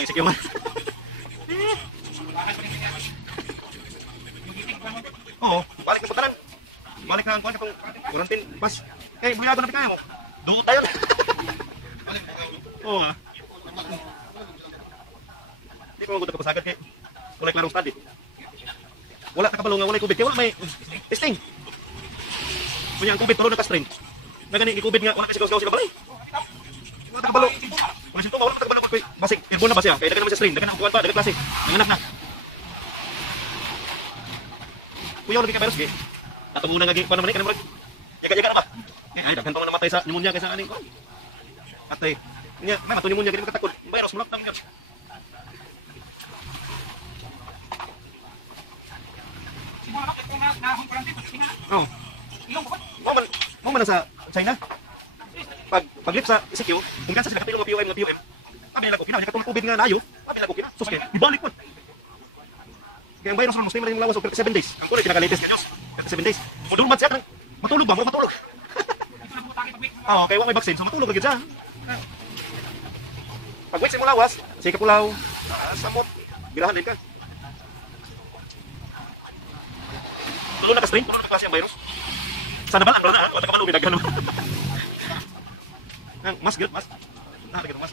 lang sikyo man. Oo, balik na putaran. Balik na ang kuhan kung quarantine pas. Eh, buyago na pikayo mo. Dugo tayo na. Oo nga. Hindi ko magod ako sagad kay wala klarong study. Wala nakabalong nga wala COVID kay wala may testing. Kunya ang COVID tulo na ka-strain. Nagani i-COVID nga wala kasi gawas-gawas sila balay. Wala nakabalong. Wala sinto wala nakabalong ko basik airborne na ba siya? Kay dagan naman siya strain, dagan ang kuwan pa, dagan klase. Nanganak na. Kuya lagi ka virus gi. Atong una nga gi paano man kanang murag. Yaga-yaga na ba? Ay daghan pa namatay sa pneumonia kaysa ani ko. Atay. Nya may mato pneumonia gid katakod. Virus mulak nang gyud. Oh. Mo man sa China. Paglip sa CQ, kung kansa sila kapilong nga POM. Sabi nila ko, kinaw katong COVID nga nayo. Sabi nila ko, kinaw. Sus kay, ibalik mo. Kaya ang virus ng Muslim rin lawas og 7 days. Ang kuno pinaka-latest nga 7 days. Modulmat siya kanang matulog ba? Matulog. Oh, kay wa may vaccine, so matulog gyud siya. Pag wait sa mulawas, sige ka pulaw. Samot. Bilahan din ka. Tulo na ka-strain, tulo na ka-klase ang virus. Sana ba na? Wala ka malumi nagano. Ang mas gud, mas. Lagyan ng mas.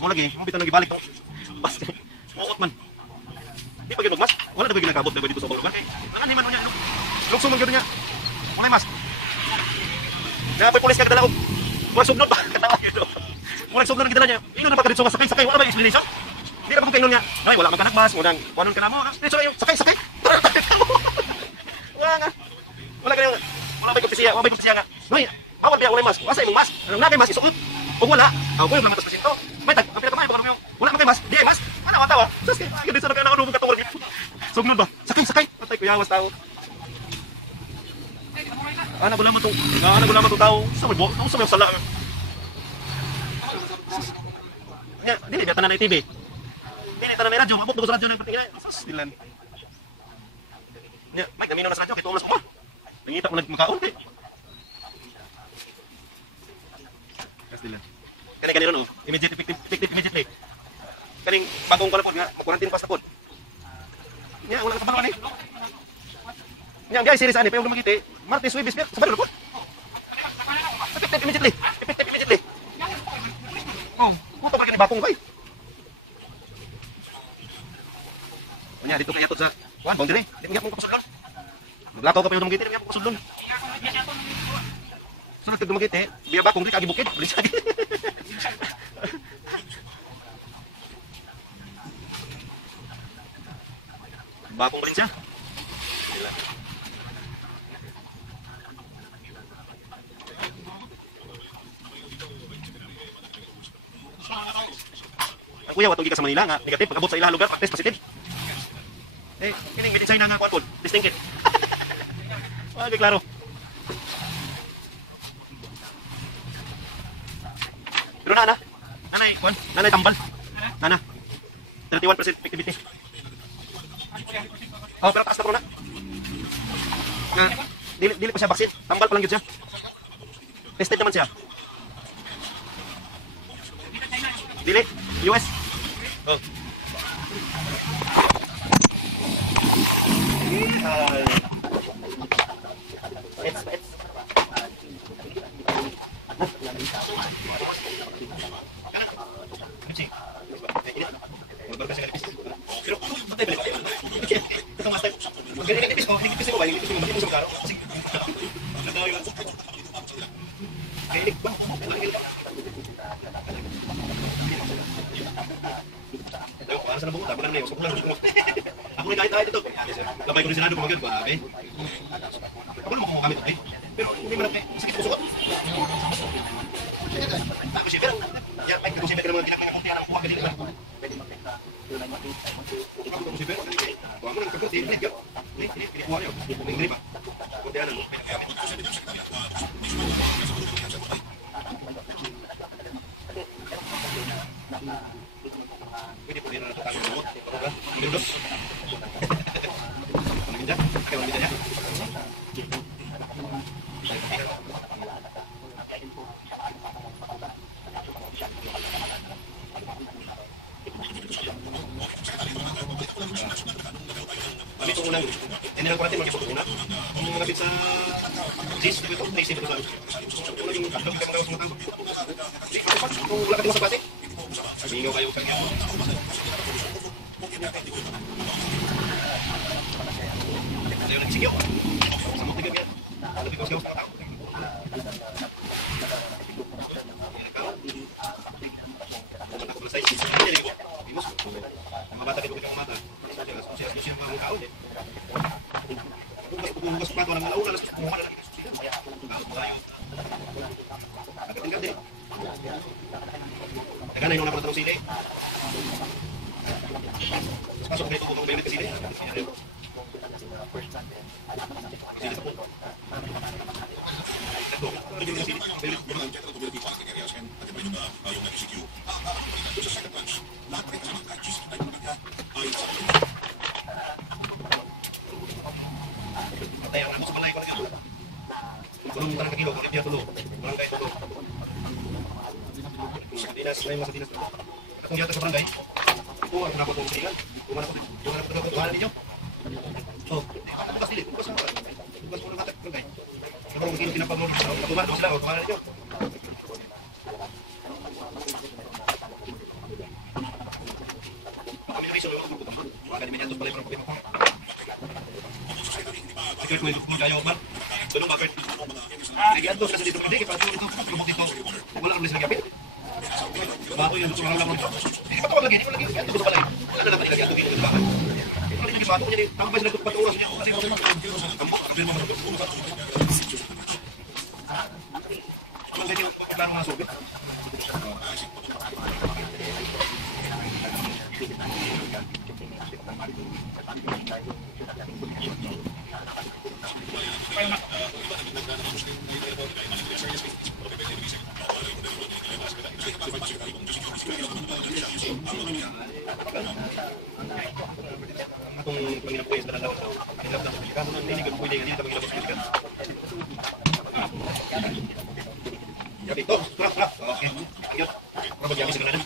Mo lagi, mo bitan lagi balik. Basta. Muot man. Di pa gyud mas. Wala na ba ginakabot na ba dito sa balban kay. Nangan man niya no. Lukso man gyud niya. Wala mas. Na pa pulis ka dala og. Wa sugnod ba katawa gyud. Wala sugnod ang gidala niya. Ino na pa kadto nga sakay wala ba explanation? Di na ba kung niya. Ay wala man kanakmas mo nang kunon ka na mo. Dito kayo sakay. Wala nga. Wala kayo. Wala ba kompisiya, wala ba kompisiya nga. Noy, awal biya wala mas. Asa imong mas? Nang nakay mas isuot. Ug wala. Aw ko lang mas pasinto. May tag, kapila kamay ba wala man kay mas. Di mas. Ano tawa? Sus kay gid sa kana ano katulog. Sugnod ba? Sakay. Patay ko yawas tao. Ana gula man to tao. Sa mo bo, sa mo sala. Ya, dili ba tanan TV. Dili tanan radyo, mabuk sa radyo nang patingin. Sus dilan. Ya, may gamino na sa radyo kay tulas ko. Nangita ko nagmakaon kay. Dilan. Kani no, effective immediately. Kaning bagong kalapod nga, quarantine pass na pod. Nya wala ka pa ni. Nya guys, series ani pa yung makita. Martes, Webes, sabado po. Effective immediately. Oh, puto ka ni bakong kay. Nya dito kaya to sa, bang dire. Di nga mo kusudlon. Naglakaw ka pa yung makita, di nga mo kusudlon. Sunod kag dumagiti, biya ba kung di kagi bukid, bilis lagi. Bakong rin siya. Ang kuya watong gikas sa Manila nga negative pagabot sa ilang lugar test positive. Eh, kining made in China nga kuan distinct. Wala kay klaro. Pero nanay, kuan, nanay tambal. Nana. 31% effectivity. Oh, pero taas na ko na. Dili pa siya vaccine. Tambal pa lang yun siya. Tested naman siya. Dili, US. Oh. It's. Ako na kahit ito. Labay ko rin sinado kumagod ba? Okay? Ako naman kung makamit. Pero hindi mo na sakit ko suot. Ako siya, pero may ko siya ka naman kinakakunti ang buwag ka din naman. Ako siya, pero huwag mo nang kakunti. Hindi, kuha niyo. Hindi ba? Kunti ano. Minudos. Meja. Pakai mejanya. Kami itong unang, tinira ko natin mag-isok una. Kung malapit sa G's, ito, tasting ito sa una yung tatlo, kaya mga sumatang. Kung wala ka din sa base, sabihingaw kayo kanya. Tayo nagsigyo. Sa mga tigam yan. Alabi ko sigaw sa tao. Mga bata kayo kita mga mata. Siya mga tao din. Bukas pa ito ng alauna, kumuha na lang ito. Nakatingkad din. Nagana yung naman ng sili. Pasok na ito kung may sili. Sili sa puto. Tayo na sa balay ko na. Kulong tarang kilo, kung hindi tulog. Barangay tulog. Sa dinas, may mga dinas. Kung yata sa barangay, kung ano na ko itong tingin, kung ano ko itong bahala ninyo. So, bukas dili, bukas mo ng matak barangay. Kung ano magiging pinapagulong, nakuman mo sila, bahala ninyo. Kami yung iso, mga kanimenyatos pala yung mga Kaya kung ito kayo man, ganun bakit? Bigyan to sila dito, hindi, para ito, lumok dito, wala kang lisang yapit. Bato yun, ito lang lang ito. Hindi pa ito lagi, hindi ko lagi, ito gusto pala. Ano naman, ilagyan ito dito, bakit? Ito lang yung bato niya, tambay sila ito paturos niya, kasi mo naman, tambok, kasi mo naman ito. Ano din yung pagkakang mga subit? Itong Panginoon po yung sa dalawa. Hilap na sa Pilipinas. Kaso nang niligod po yung dito Panginoon sa Pilipinas. Yabi, to, trap. Okay. Ayun. Kapag yabi sa kanan.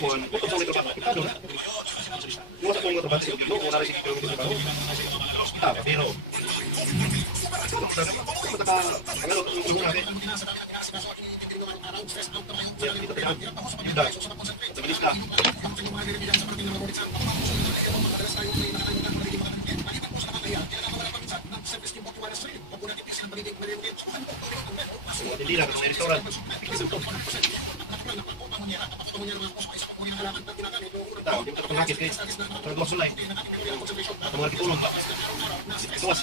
kuan. Kung sa litro ka, ito na. Mo sa kung mo trabaho, mo mo na rin sige ko trabaho. Pero kalau tunggu natin. Ya, kita tengok. Sudah. Sudah. Hindi na sa restaurant. Tahu, kita pengakit guys. Kalau dua sulai. Kamu lagi turun. Tuas.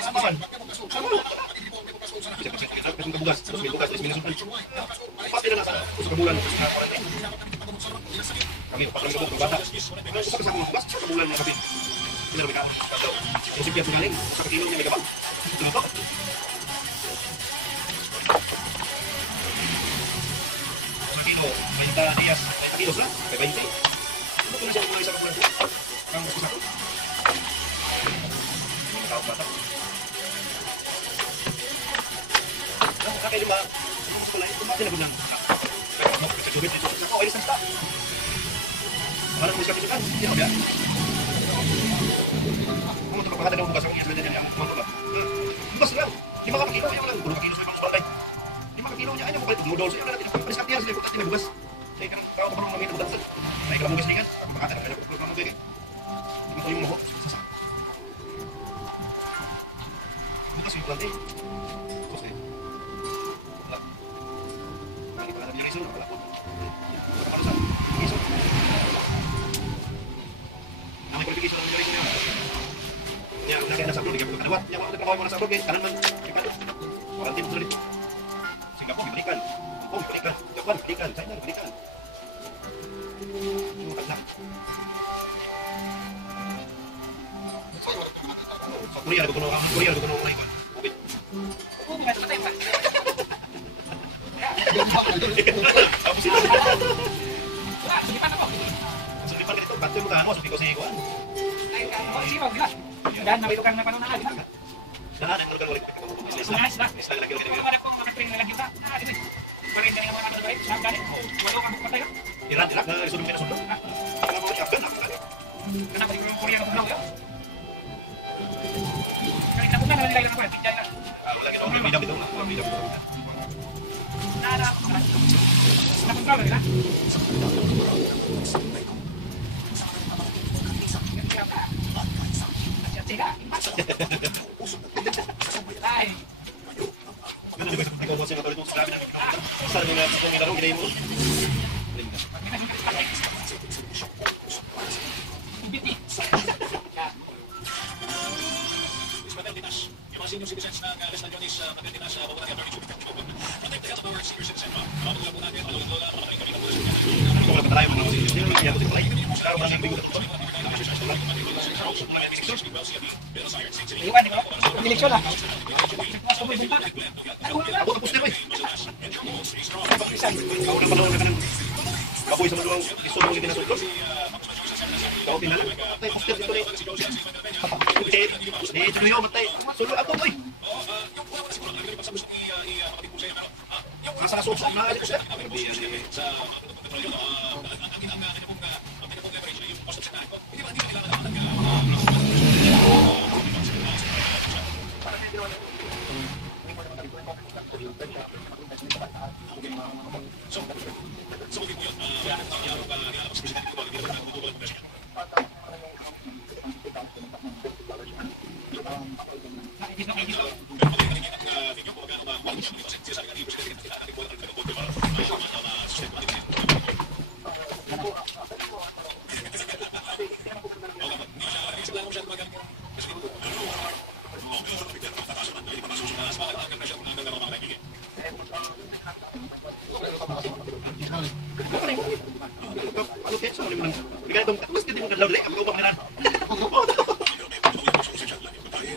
Samaan. Bisa kita bukas, terus bukas terus minus pasti ada nasa sebulan kami pasang ke batas memang kita sama mas sebulan lebih benar benar jadi biar kemarin seperti ini mereka pak kenapa kilo minta dia kilo lah kayak ini itu bisa mulai satu bulan kamu bisa tahu batas kayak di mana sekolah itu masih ada bilang duit itu oh ini semesta orang bisa itu kan ya udah kamu untuk apa dengan bukas yang saja yang mau coba bukas lah 5 kilo yang bilang 20 kilo saya kalau baik 5 kilonya aja bukan itu modal saya udah tidak habis hati harus dibukas tidak bukas saya kan kalau perlu meminta bukan saya kalau bukas kan apa ada banyak program kayak 5 kilo mau bukas itu nanti Korea bukan orang lain kan. Selipan itu baca bukan mau sepi kosnya gua. Dan nabilukan na panuna ali. Dan ada yang boleh. Nice lah. Ada kong nakapring na kita. Parin dari mga mga baik, sa galing ko, wala kang patay. Dirang na sulong kita sulong. Kalau mau siapkan apa? Kenapa di Korea ka pulau ya? Kali na punta na nila yung pwede. Lagi dong bidang itu, bidang. Nara. Napunta ba nila? Ay. Ganun ba ikaw boss yung katulad sa labi na. Sa mga mga laro gid mo. Biti. Yung mga senior citizens na Castañones Patertinas sa Babunagan Protect the health of our senior citizens. Mabagla po natin, lola, mga kaibigan Ito wala tayo mga senior yung kaya ko sa play. Sa mga senior Iwan ko. Eleksyon na. Ako tapos na boy. Ako na pala na Baboy sa mga isulo ulit na sulod. Kau pila. Tay poster dito ni. Di tuyo matay. Sulod ako boy. Nasa suso na ali ko siya.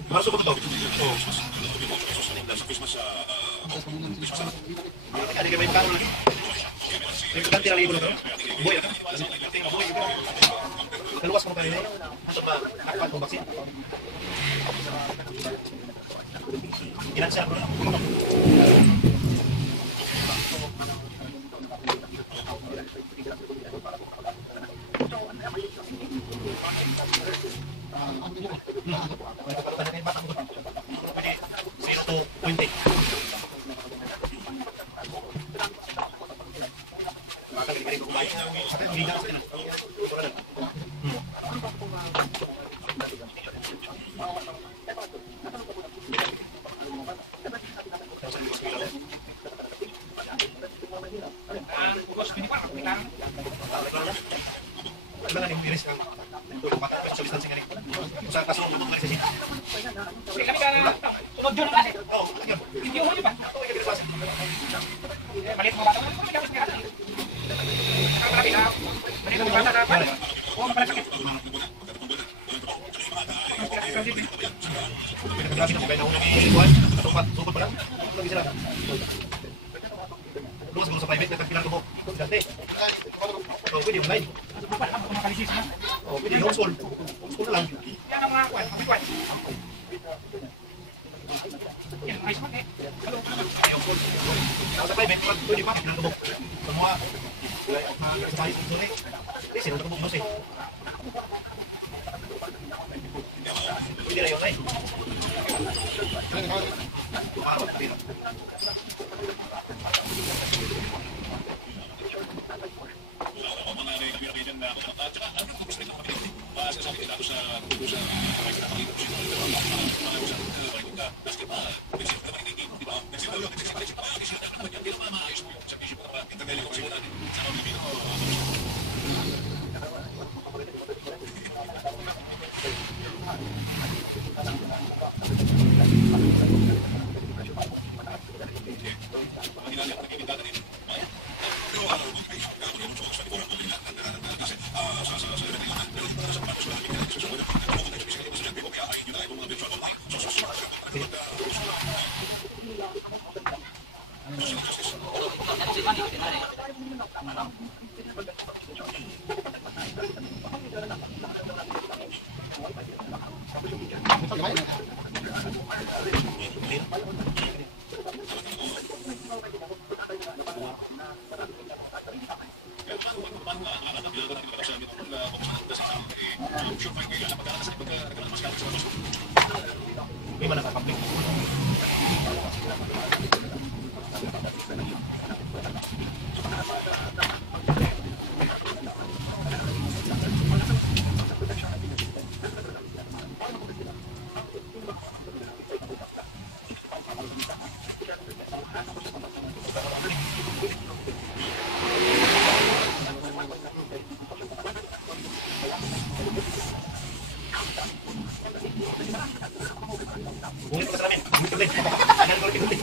Masuk betul. Ada yang main karo lagi. Yang ganti lagi belum? Boy, tinggal boy. Keluas mau kali ini untuk apa vaksin? Kira siapa? Pwede 0 to 20. Bugos ini Pak, bilang. Kailangan yung iris ang mata sa substansi nga rin. Sa kaso ng mga sisi. Oke, kami ka sunod dyan ang kasi. Oh, yun. Video mo yun ba? Maliit mo ba? Kami dapat nga. Nakakalabi na. Maliit mo ba na dapat? Oo, mapalasakit. Pinagkakabi na kaya nauna ni Juan. Supat pala. Lagi sila. Lumas mo sa private, nagpagpilang ko. Dati. So, pwede mo line. Oh, pwede yung school. School na lang. Yan ang mga kwan. Kwan. Yan, ayos mo eh. Halo, Sa private, pwede pa. Pilang ko. Semua. Sa bahay ko rin. Sino na mo siya. Pwede na yun eh. May mana sa public. Ulit ko sa amin. Ulit. Ayan ko ulit.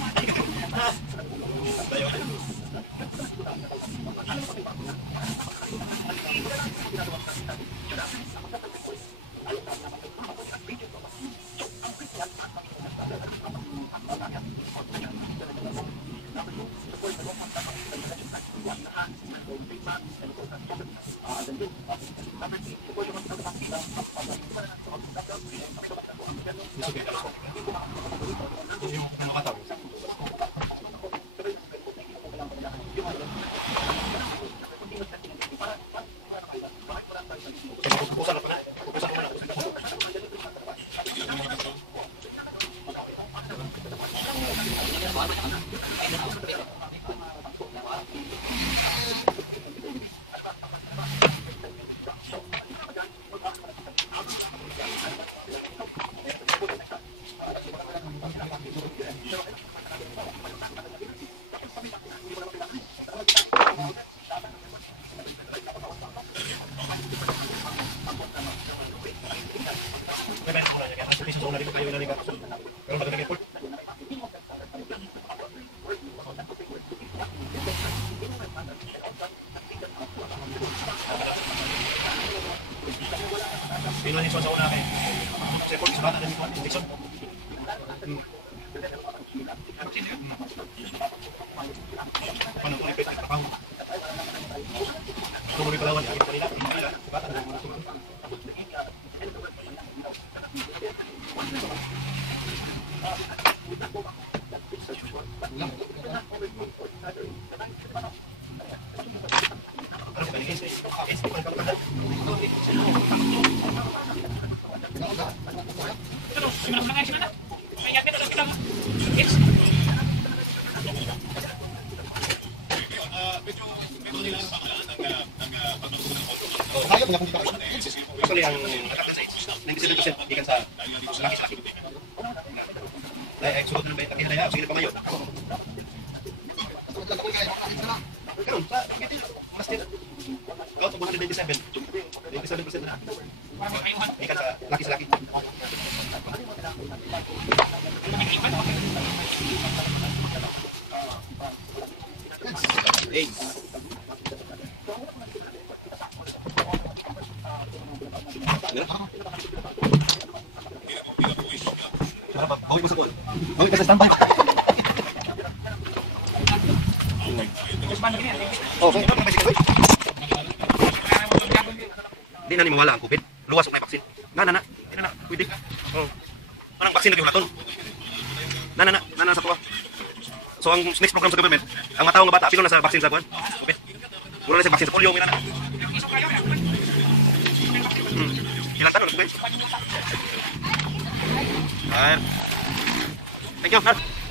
Pinuha sa una kay sa report sa bata din ko injection. Paano ko ipit ka pang. Kung may palawan ang kanila, bata na mo. Hayop nga kung dito. Actually, ang attack sa 97% ikan sa laki-laki. Ay, sulod ng bayat laki na sige pa mayo. Ganun, sa mas din. Out of 197, 97% na. Ikan sa laki-laki. Hey. Bawi mo sa goal. Bawi ka sa standby. Okay. Di na ni mawala ang COVID. Luwas og may vaksin. Na. Di na. Pwede. Oh. Anong vaksin na giulaton? Na sa tuwa. So ang next program sa government, ang mataong nga bata apilo na sa vaksin sa kuan. COVID. Mura na sa vaksin sa polio mina na. Ilang tanong na. Thank you.